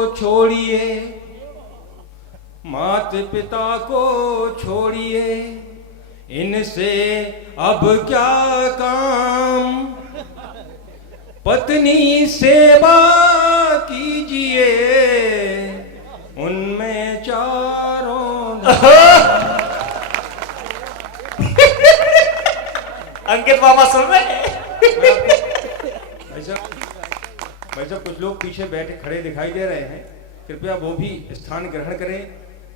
छोड़िए, माता पिता को छोड़िए, इनसे अब क्या काम, पत्नी सेवा कीजिए, उनमें चारों अंकित बाबा सुन रहे हैं? भाई साहब कुछ लोग पीछे बैठे खड़े दिखाई दे रहे हैं, कृपया वो भी स्थान ग्रहण करें।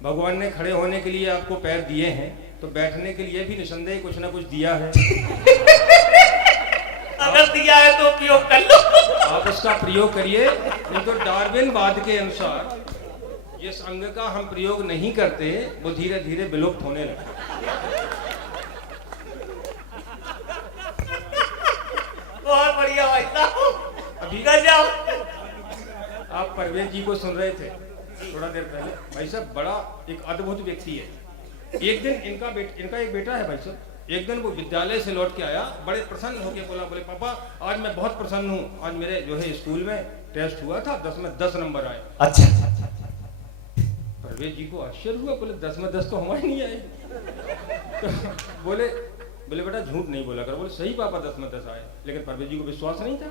भगवान ने खड़े होने के लिए आपको पैर दिए हैं, तो बैठने के लिए भी निसंदेह कुछ ना कुछ दिया है। अगर दिया है तो उपयोग कर लो। आप उसका प्रयोग करिए, नहीं तो डार्विनवाद के अनुसार जिस अंग का हम प्रयोग नहीं करते वो धीरे धीरे विलुप्त होने लगे। बहुत बढ़िया भाई साहब। अभी गजब। आप परवेज जी को सुन रहे थे थोड़ा देर पहले। भाई साहब बड़ा एक अद्भुत व्यक्ति है। एक दिन इनका एक बेटा है भाई साहब। एक दिन वो विद्यालय से लौट के आया, बड़े प्रसन्न होके बोले पापा आज मैं बहुत प्रसन्न हूँ, आज मेरे जो है स्कूल में टेस्ट हुआ था, 10 में 10 नंबर आए। अच्छा। परवेज जी को आश्चर्य हुआ, बोले 10 में 10 तो हमारे नहीं आए। तो बोले बेटा झूठ नहीं बोला कर। बोले सही पापा 10 में 10 आए, लेकिन परवेज जी को विश्वास नहीं था।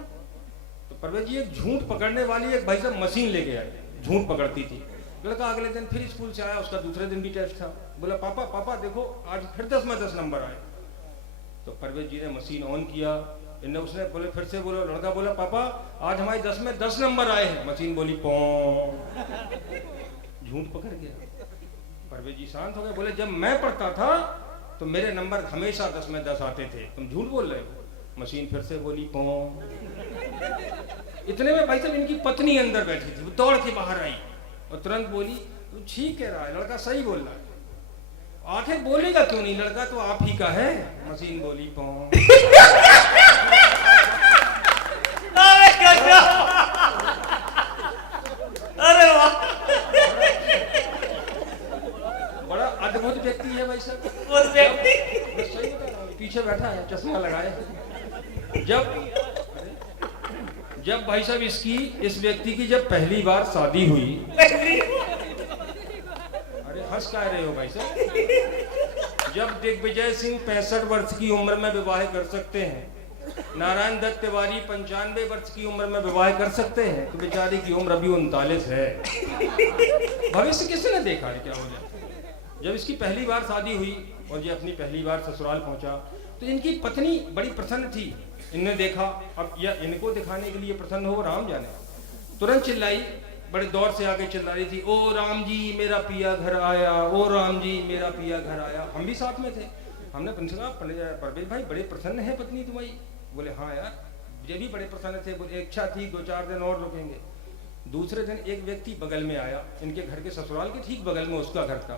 तो परवेज जी एक झूठ पकड़ने वाली एक भाई साहब मशीन लेके आए, झूठ पकड़ती थी। लड़का अगले दिन फिर स्कूल से आया, उसका दूसरे दिन भी टेस्ट था। बोला पापा देखो आज फिर 10 में 10 नंबर आए। तो परवेज जी ने मशीन ऑन किया, उसने बोले फिर से बोलो, लड़का बोला पापा आज हमारे 10 में 10 नंबर आए हैं। मशीन बोली पौं, झूठ पकड़ गया। परवेज जी शांत हो गए, बोले जब मैं पढ़ता था तो मेरे नंबर हमेशा 10 में 10 आते थे, तुम झूठ बोल रहे हो। मशीन फिर से बोली पौं। इतने में भाई साहब इनकी पत्नी अंदर बैठी थी, वो दौड़ के बाहर आई और तुरंत बोली तू ठीक कह रहा है, लड़का सही बोल रहा है। आखिर बोलेगा क्यों नहीं, लड़का तो आप ही का है। मशीन बोली पौं। अरे वाह, बड़ा अद्भुत व्यक्ति है भाई साहब। उस व्यक्ति सही बता रहा हूं, पीछे बैठा है, चश्मा लगाए। जब भाई साहब इस व्यक्ति की जब पहली बार शादी हुई, अरे हंस का रहे हो भाई साहब। जब दिग्विजय सिंह 65 वर्ष की उम्र में विवाह कर सकते हैं, नारायण दत्त तिवारी 95 वर्ष की उम्र में विवाह कर सकते हैं, तो बेचारी की उम्र अभी 39 है। भविष्य किसने देखा है क्या हो जाए। जब इसकी पहली बार शादी हुई और ये अपनी पहली बार ससुराल पहुंचा, तो इनकी पत्नी बड़ी प्रसन्न थी। इनने देखा, अब या इनको दिखाने के लिए प्रसन्न हो राम जाने, तुरंत चिल्लाई, बड़े दौर से आगे चिल्ला रही थी, ओ राम जी मेरा पिया घर आया, ओ राम जी मेरा पिया घर आया। हम भी साथ में थे, हमने पूछा परवेज भाई बड़े प्रसन्न है पत्नी तुम्हारी। बोले हाँ यार ये भी बड़े प्रसन्न थे। बोले इच्छा थी 2-4 दिन और रुकेंगे। दूसरे दिन एक व्यक्ति बगल में आया, इनके घर के ससुराल के ठीक बगल में उसका घर था।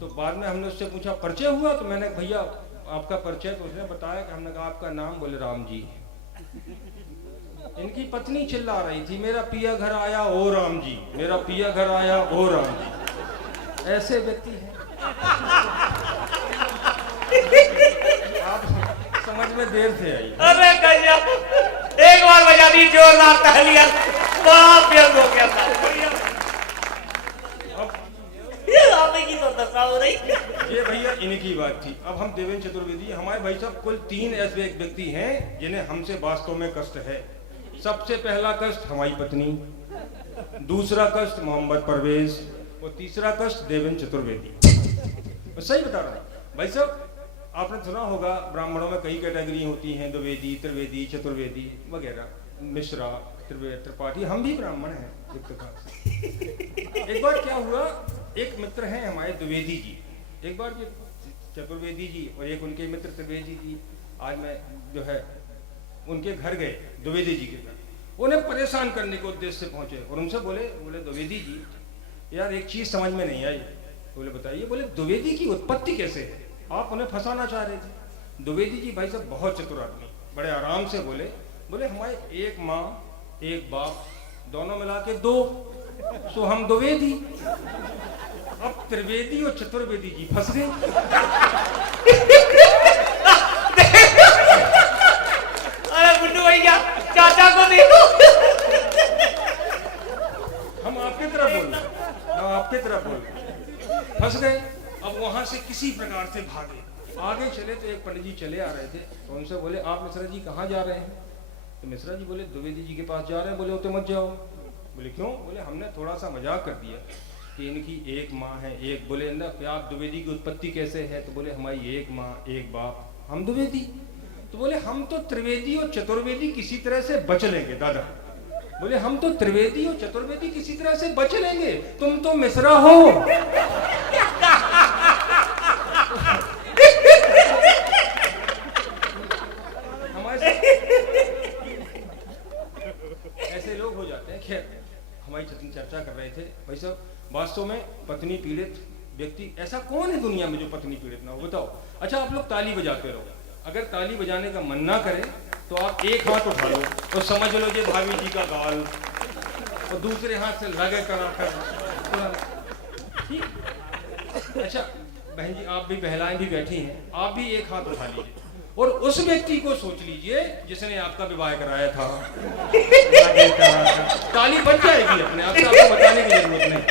तो बाद में हमने उससे पूछा परिचय हुआ, तो मैंने भैया आपका परिचय, तो उसने बताया कि हमने कहा आपका नाम, बोले राम जी। इनकी पत्नी चिल्ला रही थी मेरा पिया घर आया ओ राम जी, मेरा पिया घर आया ओ राम जी। ऐसे व्यक्ति हैं। आप समझ में देर से आई। अरे गजब, एक बार बजा दी जोरदार तालियां। बाप रे हो गया था। ये आपने की तो दशा हो रही। ये भैया इनकी बात थी। अब हम देवेंद्र चतुर्वेदी, हमारे भाई साहब कुल 3 ऐसे व्यक्ति हैं जिन्हें हमसे वास्तव में कष्ट है। सबसे पहला कष्ट हमारी पत्नी, दूसरा कष्ट मोहम्मद परवेज और तीसरा कष्ट देवेंद्र चतुर्वेदी। मैं सही बता रहा हूँ भाई साहब। आपने सुना होगा ब्राह्मणों में कई कैटेगरी होती हैं, द्विवेदी, त्रिवेदी, चतुर्वेदी वगैरह, मिश्रा, त्रिपाठी। हम भी ब्राह्मण हैं। एक बार क्या हुआ, एक मित्र हैं हमारे द्विवेदी जी, एक बार ये चतुर्वेदी जी और एक उनके मित्र त्रिवेदी जी, आज मैं जो है उनके घर गए, द्विवेदी जी के घर। उन्हें परेशान करने के उद्देश्य से पहुंचे और उनसे बोले द्विवेदी जी यार एक चीज समझ में नहीं आई। बोले बताइए। बोले द्विवेदी की उत्पत्ति कैसे है, आप उन्हें फंसाना चाह रहे थे। द्विवेदी जी भाई साहब बहुत चतुर आदमी, बड़े आराम से बोले हमारे एक माँ एक बाप, दोनों मिला के 2, सो हम द्विवेदी। अब त्रिवेदी और चतुर्वेदी जी फंस गए। अरे बुड्ढू भैया चाचा को देखो। हम आपकी तरफ बोल रहे, हम आपकी तरफ बोल रहे। फंस गए। अब वहां से किसी प्रकार से भागे, आगे चले तो एक पंडित जी चले आ रहे थे, तो उनसे बोले आप मिश्रा जी कहाँ जा रहे हैं? तो मिश्रा जी बोले द्विवेदी जी के पास जा रहे हैं। बोले उते मत जाओ। बोले क्यों? बोले हमने थोड़ा सा मजाक कर दिया कि इनकी एक माँ है एक। बोले ना कि आप द्विवेदी की उत्पत्ति कैसे है? तो बोले हमारी एक माँ एक बाप, हम द्विवेदी। तो बोले हम तो त्रिवेदी और चतुर्वेदी किसी तरह से बच लेंगे दादा। बोले हम तो त्रिवेदी और चतुर्वेदी किसी तरह से बच लेंगे, तुम तो मिश्रा हो। हमारे ऐसे लोग हो जाते हैं। खैर हमारी चर्चा कर रहे थे भाई साहब, वास्तव में पत्नी पीड़ित व्यक्ति ऐसा कौन है दुनिया में जो पत्नी पीड़ित ना हो? बताओ। अच्छा आप लोग ताली बजाते रहो, अगर ताली बजाने का मन ना करे तो आप एक हाथ उठा लो और समझ लो ये भाभी जी का गाल, और दूसरे हाथ से लगे कराकर। ठीक। अच्छा बहन जी आप भी बहलाएं भी बैठी हैं, आप भी एक हाथ उठा लीजिए और उस व्यक्ति को सोच लीजिए जिसने आपका विवाह कराया था। ताली बच जाएगी अपने आप से, आपको बताने की जरूरत नहीं।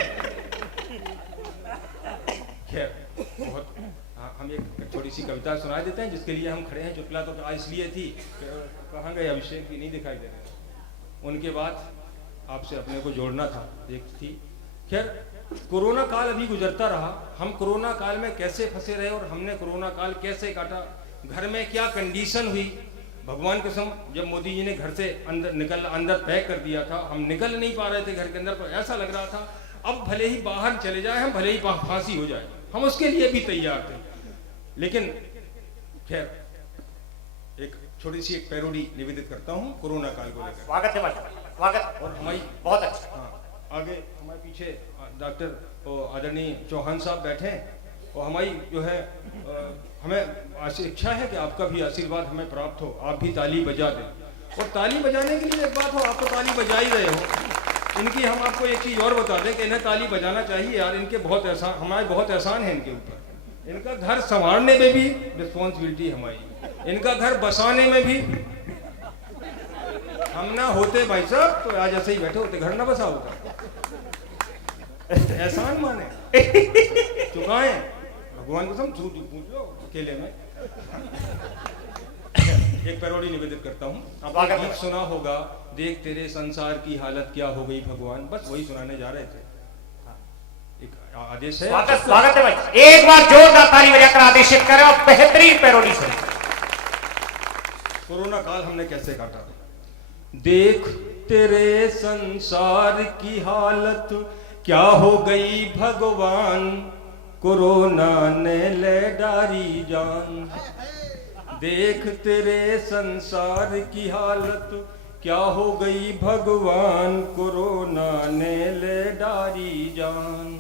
खैर बहुत हम एक छोटी सी कविता सुना देते हैं जिसके लिए हम खड़े हैं। चुटला तो आज इसलिए थी, कहाँ गए अभिषेक भी नहीं दिखाई दे रहे। उनके बाद आपसे अपने को जोड़ना था एक थी। खैर कोरोना काल अभी गुजरता रहा, हम कोरोना काल में कैसे फंसे रहे और हमने कोरोना काल कैसे काटा, घर में क्या कंडीशन हुई। भगवान कसम जब मोदी जी ने घर से अंदर पैक कर दिया था, हम निकल नहीं पा रहे थे घर के अंदर, तो ऐसा लग रहा था अब भले ही बाहर चले जाए, हम भले ही फांसी हो जाए, हम उसके लिए भी तैयार थे। लेकिन खैर एक छोटी सी एक पैरोडी निवेदित करता हूँ कोरोना काल को लेकर। स्वागत है स्वागत। और हमारी बहुत अच्छा। हाँ आगे हमारे पीछे डॉक्टर आदरणीय चौहान साहब बैठे हैं और हमारी जो है हमें इच्छा है कि आपका भी आशीर्वाद हमें प्राप्त हो, आप भी ताली बजा दें। और ताली बजाने के लिए एक बात हो, आप तो ताली बजा ही रहे हो, इनकी हम आपको एक चीज़ और बता दें कि इन्हें ताली बजाना चाहिए यार, इनके बहुत एहसान, हमारे बहुत एहसान है इनके ऊपर। इनका घर संवारने में भी रिस्पॉन्सिबिलिटी हमारी, इनका घर बसाने में भी। हम ना होते भाई साहब तो आज ऐसे ही बैठे होते, घर ना बसा होता। एहसान माने चुकाएं, भगवान को सब पूछ लो अकेले में। एक पैरोडी निवेदित करता हूँ। आपने गीत सुना होगा, देख तेरे संसार की हालत क्या हो गई भगवान, बस वही सुनाने जा रहे थे। एक आदेश है। स्वागत है भाई, एक बार जोरदार ताली बजाकर आदेशित करें और बेहतरीन पैरोडी सुने। कोरोना काल हमने कैसे काटा। देख तेरे संसार की हालत क्या हो गई भगवान, कोरोना ने ले डारी जान। देख तेरे संसार की हालत क्या हो गई भगवान, कोरोना ने ले डारी जान।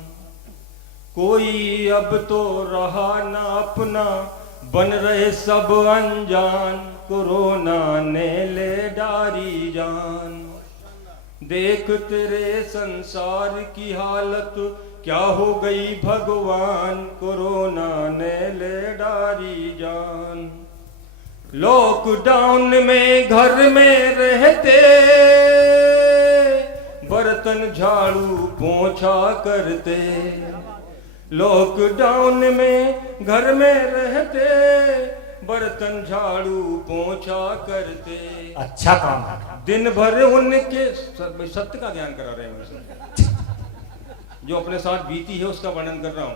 कोई अब तो रहा ना अपना, बन रहे सब अनजान, कोरोना ने ले डारी जान। देख तेरे संसार की हालत क्या हो गई भगवान, कोरोना ने ले डारी जान। लॉकडाउन में घर में रहते, बर्तन झाड़ू पोंछा करते। लॉकडाउन में घर में रहते, बर्तन झाड़ू पोंछा करते। अच्छा काम है। दिन भर उनके सत्य का ज्ञान करा रहे हैं, जो अपने साथ बीती है उसका वर्णन कर रहा हूँ।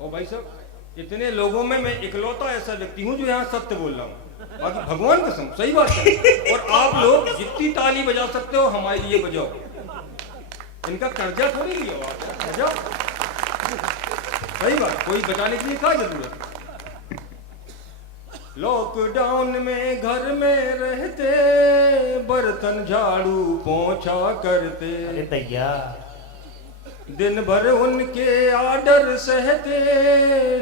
और भाई साहब इतने लोगों में मैं इकलौता ऐसा व्यक्ति हूँ जो यहाँ सत्य बोल रहा हूँ, बाकी भगवान कसम सही बात है। और आप लोग जितनी ताली बजा सकते हो हमारे लिए बजाओ, इनका कर्जा थोड़ी लिया हो आप, बजाओ। सही बात, कोई बचाने के लिए क्या जरूरत है। लॉकडाउन में घर में रहते, बर्तन झाड़ू पोंछा करते। अरे भैया दिन भर उनके आर्डर सहते,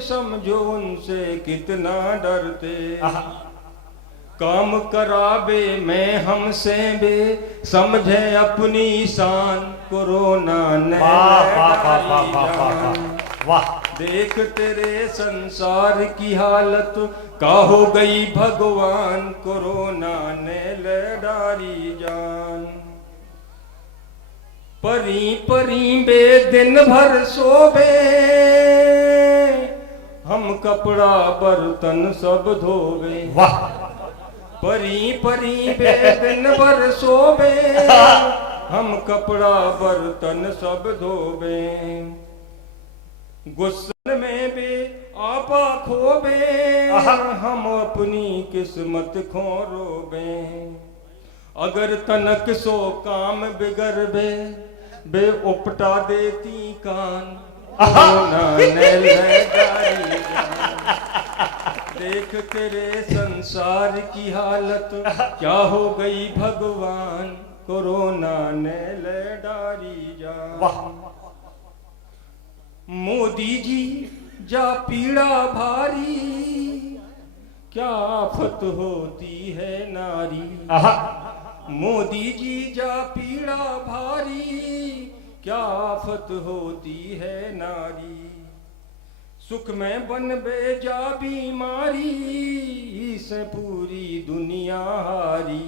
समझो उनसे कितना डरते। काम कराबे में हमसे बे, समझे अपनी शान, कोरोना ने वाह। देख तेरे संसार की हालत का हो गई भगवान, कोरोना ने ले डारी जान। परी परी बे दिन भर सोबे, हम कपड़ा बर्तन सब धोवे। वाह। परी परी बे दिन भर सोबे, हम कपड़ा बर्तन सब धोबे। गुस्सन में भी आपा खोबे, हम अपनी किस्मत खो रोबे। अगर तनक सो काम बिगड़ बे उपटा देती कान, देख तेरे संसार की हालत क्या हो गई भगवान, कोरोना ने ले डारी जान। मोदी जी जा पीड़ा भारी, क्या आफत होती है नारी। मोदी जी जा पीड़ा भारी, क्या आफत होती है नारी। सुख में बन बेजा बीमारी, से पूरी दुनिया हारी।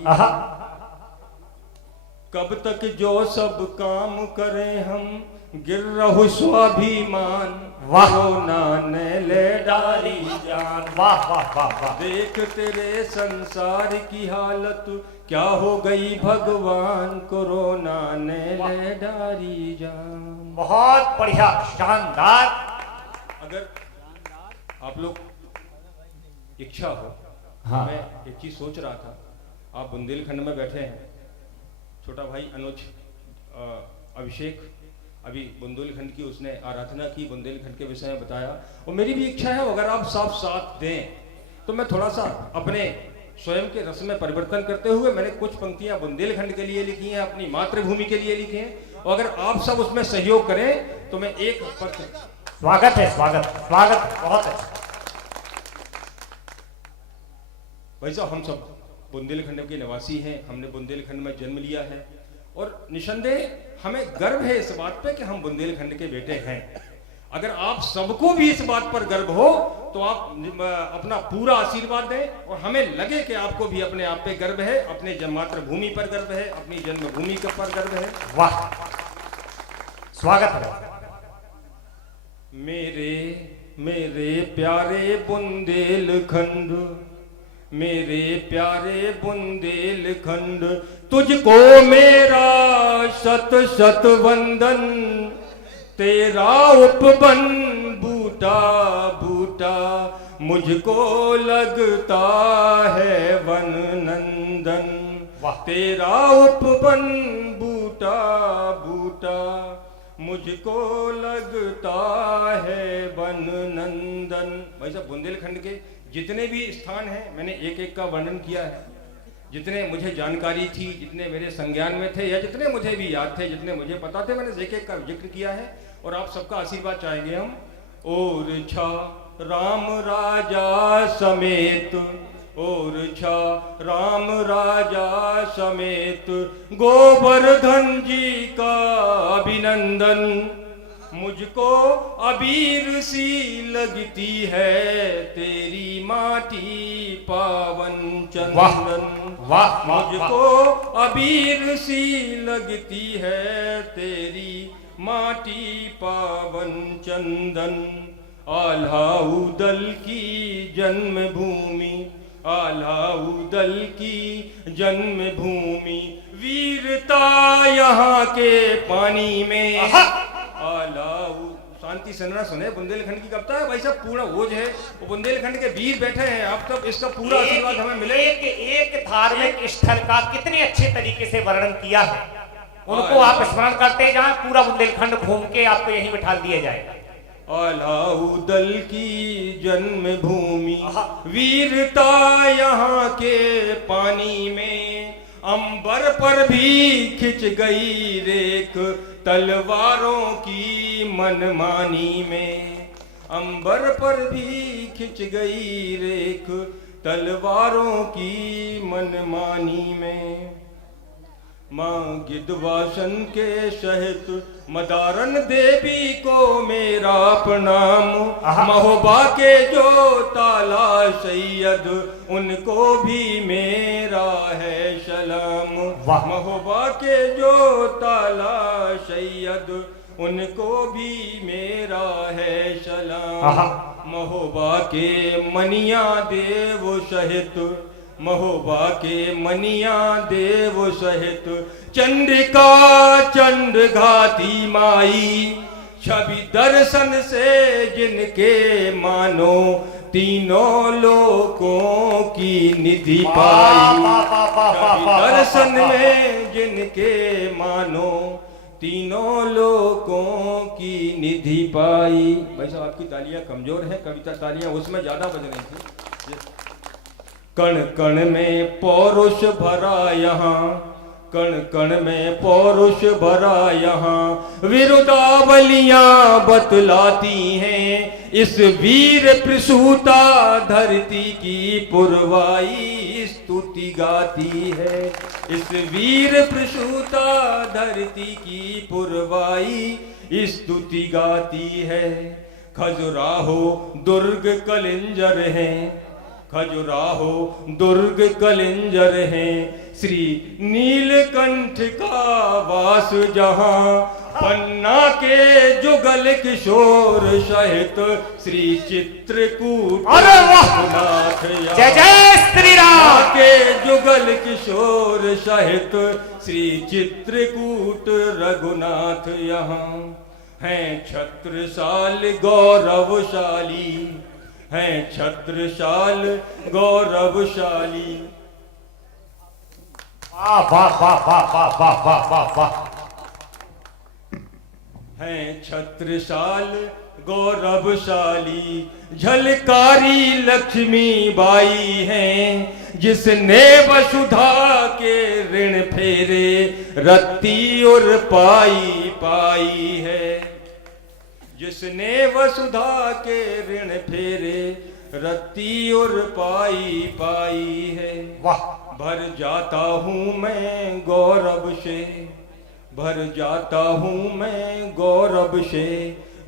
कब तक जो सब काम करें हम, गिर रहु स्वाभिमान, कोरोना ने ले डाली जान। वाह वाह वाह वाह। देख तेरे संसार की हालत क्या हो गई भगवान, कोरोना ने ले डाली जान। बहुत बढ़िया, शानदार। अगर आप लोग इच्छा हो, हाँ। मैं एक चीज सोच रहा था, आप बुंदेलखंड में बैठे हैं, छोटा भाई अनुज अभिषेक अभी बुंदेलखंड की उसने आराधना की, बुंदेलखंड के विषय में बताया, और मेरी भी इच्छा है अगर आप सब साथ दें तो मैं थोड़ा सा अपने स्वयं के रस में परिवर्तन करते हुए मैंने कुछ पंक्तियां बुंदेलखंड के लिए लिखी हैं, अपनी मातृभूमि के लिए लिखी हैं, और अगर आप सब उसमें सहयोग करें तो मैं एक पक्ष। स्वागत है, स्वागत स्वागत, बहुत अच्छा। भाई साहब, हम सब बुंदेलखंड के निवासी हैं, हमने बुंदेलखंड में जन्म लिया है, और निसंदेह हमें गर्व है इस बात पे कि हम बुंदेलखंड के बेटे हैं। अगर आप सबको भी इस बात पर गर्व हो तो आप अपना पूरा आशीर्वाद दें, और हमें लगे कि आपको भी अपने आप पे गर्व है, अपने मातृभूमि पर गर्व है, अपनी जन्मभूमि पर गर्व है। वाह, स्वागत है। मेरे मेरे प्यारे बुंदेलखंड, मेरे प्यारे बुंदेलखंड, तुझको मेरा शत शत वंदन, तेरा उपवन बूटा बूटा मुझको लगता है वन नंदन। तेरा उपवन बूटा बूटा मुझको लगता है वन नंदन। भाई साहब, बुंदेलखंड के जितने भी स्थान हैं मैंने एक एक का वर्णन किया है, जितने मुझे जानकारी थी, जितने मेरे संज्ञान में थे, या जितने मुझे भी याद थे, जितने मुझे पता थे, मैंने एक एक का जिक्र किया है, और आप सबका आशीर्वाद चाहेंगे हम। और छा राम राजा समेत, और छा राम राजा समेत, गोवर्धन जी का अभिनंदन, मुझको अबीर सी लगती है तेरी माटी पावन चंदन। वाह, मुझको अबीर सी लगती है तेरी माटी पावन चंदन। आल्हाउदल की जन्मभूमि, आल्हाउदल की जन्मभूमि, वीरता यहाँ के पानी में। आलाऊ शांति सन्ना सुने, बुंदेलखंड की कविता है भाई साहब, पूरा ओज है, वो बुंदेलखंड के वीर बैठे हैं, आप तब इसका पूरा आशीर्वाद हमें मिले। एक धार्मिक स्थल का कितने अच्छे तरीके से वर्णन किया है, उनको आप स्मरण करते जाएं, पूरा बुंदेलखंड घूम के आपको यहीं बिठा दिया जाएगा। आलाउदल की जन्मभूमि, वीरता यहाँ के पानी में, अंबर पर भी खिंच गई रेख तलवारों की मनमानी में। अंबर पर भी खिंच गई रेख तलवारों की मनमानी में। माँ गिद्धवासन के सहित मदारन देवी को मेरा प्रणाम। महोबा के जो ताला सैयद उनको भी मेरा है सलाम। महोबा के जो ताला सैयद उनको भी मेरा है सलाम। महोबा के मनिया देव सहित महोबा के मनिया देव सहित चंद्रिका चंड घाती माई। छवि दर्शन से जिनके मानो तीनों लोकों की निधि पाई। छवि दर्शन में जिनके मानो तीनों लोकों की निधि पाई। भाई साहब आपकी तालियां कमजोर हैं, कविता तालियां उसमें ज्यादा बज रही थी। कण कण में पौरुष भरा यहाँ, कण कण में पौरुष भरा यहाँ, विरुदावलियां बतलाती हैं इस वीर प्रसूता धरती की पुरवाई स्तुति गाती है। इस वीर प्रसूता धरती की पुरवाई स्तुति गाती है। खजुराहो दुर्ग कलिंजर हैं, खजुराहो दुर्ग कलिंजर हैं, श्री नीलकंठ का वास जहां। पन्ना के जुगल किशोर सहित श्री चित्रकूट रघुनाथ जय जय श्री राम के जुगल किशोर सहित श्री चित्रकूट रघुनाथ यहाँ हैं। छत्रसाल गौरवशाली हैं, छत्रसाल गौरवशाली। वाह वाह वाह वाह वाह वाह वाह वाह वाह। हैं छत्रसाल गौरवशाली। झलकारी लक्ष्मी बाई हैं जिसने वसुधा के ऋण फेरे रत्ती और पाई पाई है। जिसने वसुधा के ऋण फेरे रत्ती और पाई पाई है। वाह। भर जाता हूँ मैं गौरव से, भर जाता हूँ मैं गौरव से,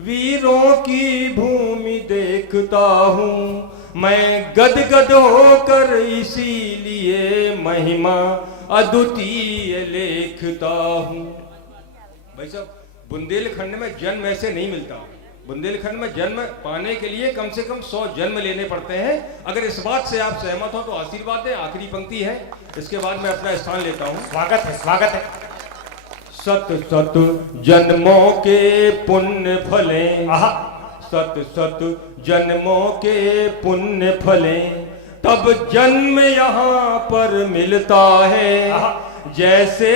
वीरों की भूमि देखता हूँ मैं गदगद होकर, इसीलिए महिमा अद्वितीय लेखता हूँ। भाई साहब बुंदेलखंड में जन्म ऐसे नहीं मिलता। बुंदेलखंड में जन्म पाने के लिए कम से कम 100 जन्म लेने पड़ते हैं। अगर इस बात से आप सहमत हो तो आशीर्वाद दें। आखिरी पंक्ति है, इसके बाद मैं अपना स्थान लेता हूँ। स्वागत है, स्वागत है। सत सत जन्मों के पुण्य फलें, सत सत जन्मों के पुण्य फलें, तब जन्म यहाँ पर मिलता है। जैसे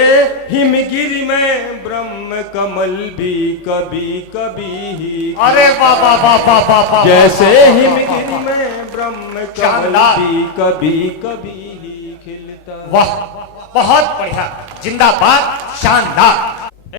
हिमगिरी में ब्रह्म कमल भी कभी कभी ही, अरे वाह वाह वाह वाह वाह। जैसे हिमगिरी में ब्रह्म कमल भी कभी कभी ही खिलता। वाह, बहुत बढ़िया, जिंदाबाद, शानदार।